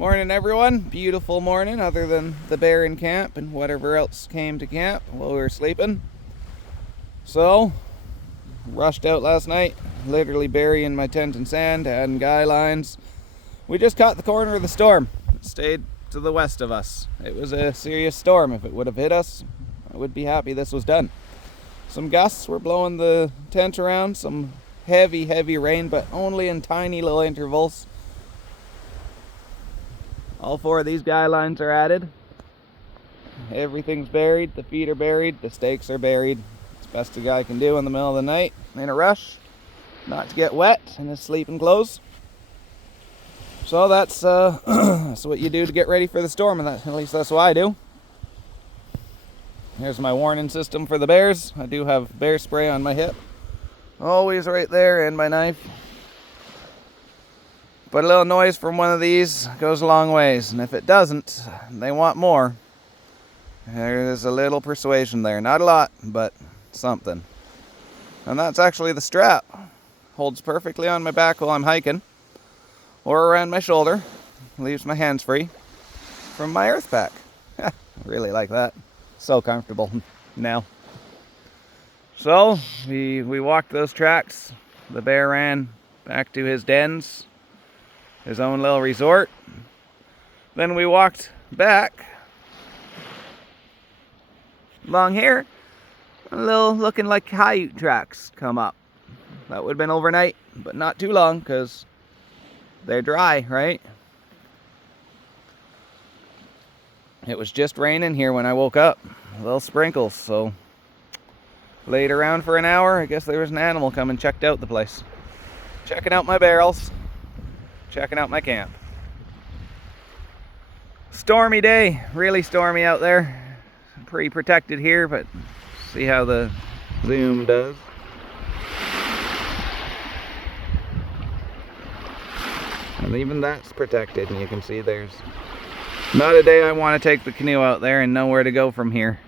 Morning, everyone. Beautiful morning, other than the bear in camp and whatever else came to camp while we were sleeping. So, rushed out last night, literally burying my tent in sand, adding guy lines. We just caught the corner of the storm. It stayed to the west of us. It was a serious storm. If it would have hit us, I would be happy this was done. Some gusts were blowing the tent around, some heavy rain, but only in tiny little intervals. All four of these guy lines are added. Everything's buried, the feet are buried, the stakes are buried. It's the best a guy can do in the middle of the night, in a rush, not to get wet in his sleeping clothes. So that's what you do to get ready for the storm, and at least that's what I do. Here's my warning system for the bears. I do have bear spray on my hip. Always right there, and my knife. But a little noise from one of these goes a long ways, and if it doesn't, they want more. There's a little persuasion there. Not a lot, but something. And that's actually the strap. Holds perfectly on my back while I'm hiking, or around my shoulder. Leaves my hands free from my earth pack. I really like that. So comfortable now. So, we walked those tracks. The bear ran back to his dens, his own little resort. Then we walked back along here. A little looking like coyote tracks come up. That would have been overnight, but not too long because they're dry, right? It was just raining here when I woke up. Little sprinkles, so laid around for an hour. I guess there was an animal come and checked out the place. Checking out my barrels. Checking out my camp. Stormy day, really stormy out there. Pretty protected here, but see how the zoom does. And even that's protected, and you can see there's not a day I want to take the canoe out there and know where to go from here,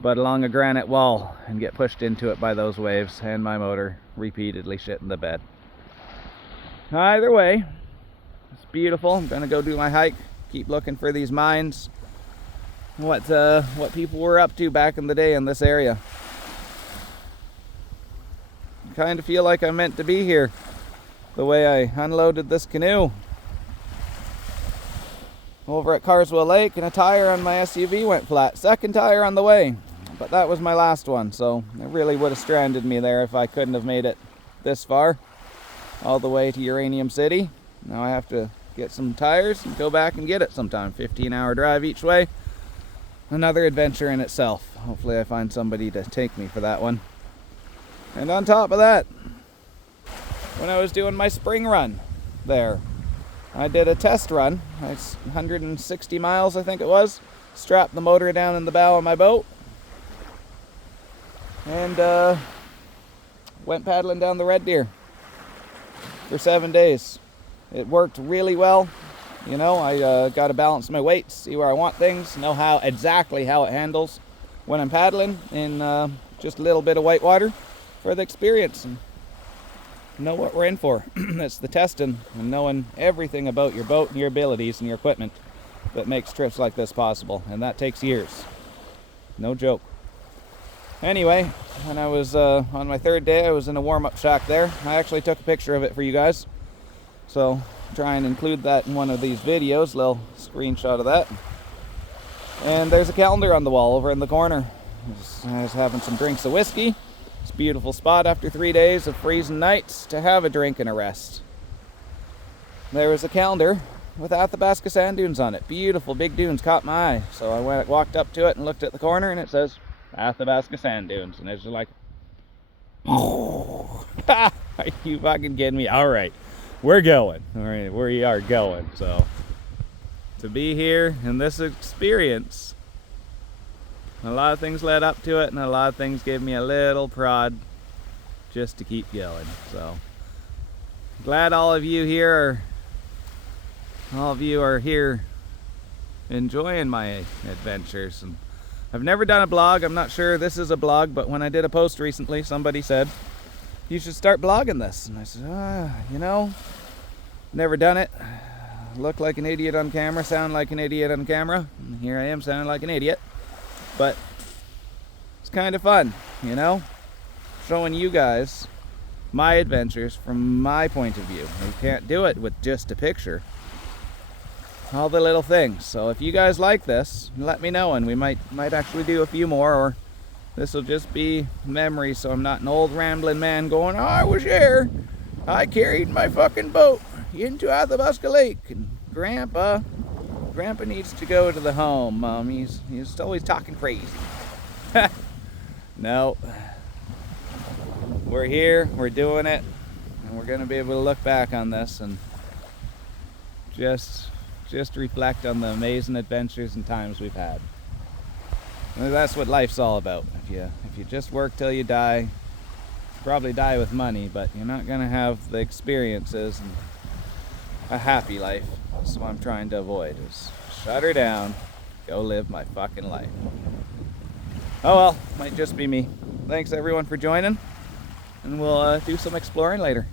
but along a granite wall and get pushed into it by those waves and my motor repeatedly shitting the bed. Either way, it's beautiful. I'm gonna go do my hike, keep looking for these mines, what people were up to back in the day in this area. I kind of feel like I'm meant to be here, the way I unloaded this canoe over at Carswell Lake, and a tire on my SUV went flat. Second tire on the way, but that was my last one, so it really would have stranded me there if I couldn't have made it this far, all the way to Uranium City. Now I have to get some tires and go back and get it sometime. 15-hour drive each way. Another adventure in itself. Hopefully I find somebody to take me for that one. And on top of that, when I was doing my spring run there, I did a test run. It's 160 miles, I think it was. Strapped the motor down in the bow of my boat and went paddling down the Red Deer for 7 days. It worked really well. You know, I got to balance my weights, see where I want things, know exactly how it handles when I'm paddling in just a little bit of white water for the experience, and know what we're in for. It's the testing and knowing everything about your boat and your abilities and your equipment that makes trips like this possible, and that takes years. No joke. Anyway, when I was on my third day, I was in a warm-up shack there. I actually took a picture of it for you guys, so try and include that in one of these videos, little screenshot of that. And there's a calendar on the wall over in the corner. I was having some drinks of whiskey. It's a beautiful spot after 3 days of freezing nights to have a drink and a rest. There was a calendar with Athabasca sand dunes on it. Beautiful big dunes, caught my eye. So I walked up to it and looked at the corner, and it says Athabasca sand dunes, and it's just like, oh, are you fucking kidding me? All right, we're going. All right, we are going. So to be here in this experience, a lot of things led up to it, and a lot of things gave me a little prod just to keep going. So glad all of you are here enjoying my adventures. And I've never done a blog. I'm not sure this is a blog, but when I did a post recently, somebody said you should start blogging this, and I said, you know, never done it. look like an idiot on camera, sound like an idiot on camera. And here I am sounding like an idiot. But it's kind of fun, you know? Showing you guys my adventures from my point of view. You can't do it with just a picture. All the little things. So if you guys like this, let me know, and we might actually do a few more, or this will just be memory, so I'm not an old rambling man going, I was here. I carried my fucking boat into Athabasca Lake, and Grandpa needs to go to the home, Mom. He's always talking crazy. No. We're here, we're doing it, and we're gonna be able to look back on this and just reflect on the amazing adventures and times we've had. And that's what life's all about. If you just work till you die, you probably die with money, but you're not gonna have the experiences and a happy life. That's what I'm trying to avoid, is shut her down, go live my fucking life. Oh well, might just be me. Thanks everyone for joining, and we'll do some exploring later.